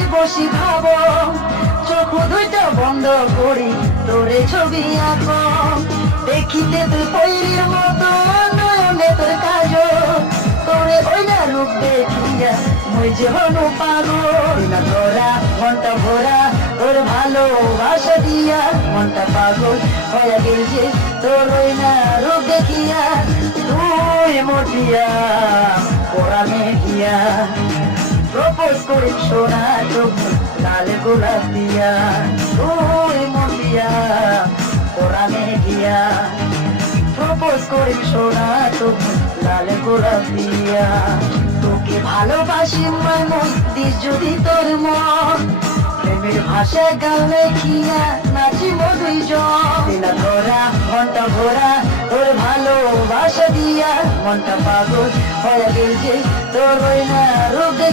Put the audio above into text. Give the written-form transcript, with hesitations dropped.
বসে বসে ভাবো, চোখ দুইটা বন্ধ করি তোরে ছবি আঁকো। দেখিতে তুই পৈরির মতো, নয়নে তোর কাজল, তোরে ওই না রূপ দেখিয়া মই যে হনু পাগল। না তোরা মনটা ভরা তোর ভালোবাসা দিয়া, মনটা পাগল হয়ে গেল যে তোর ওই না রূপ দেখিয়া। তুই মটিয়া পরামে গিয়া, প্রপোজ করি সোনা চোখ লাল গোলাপ দিয়া। তুই মটিয়া পরামে গিয়া, প্রপোজ করি সোনা চোখ লাল গোলাপ দিয়া। তোকে ভালোবাসি মন দিস যদি তোর মন, প্রেমের ভাষায় গান লেখিয়া নাচি মধুই জন। দিলা ধরা মনটা ভরা তোর ভালোবাসা দিয়া, মনটা পাগল হয়ে গেল যে তোর ওই না রূপ দেখি।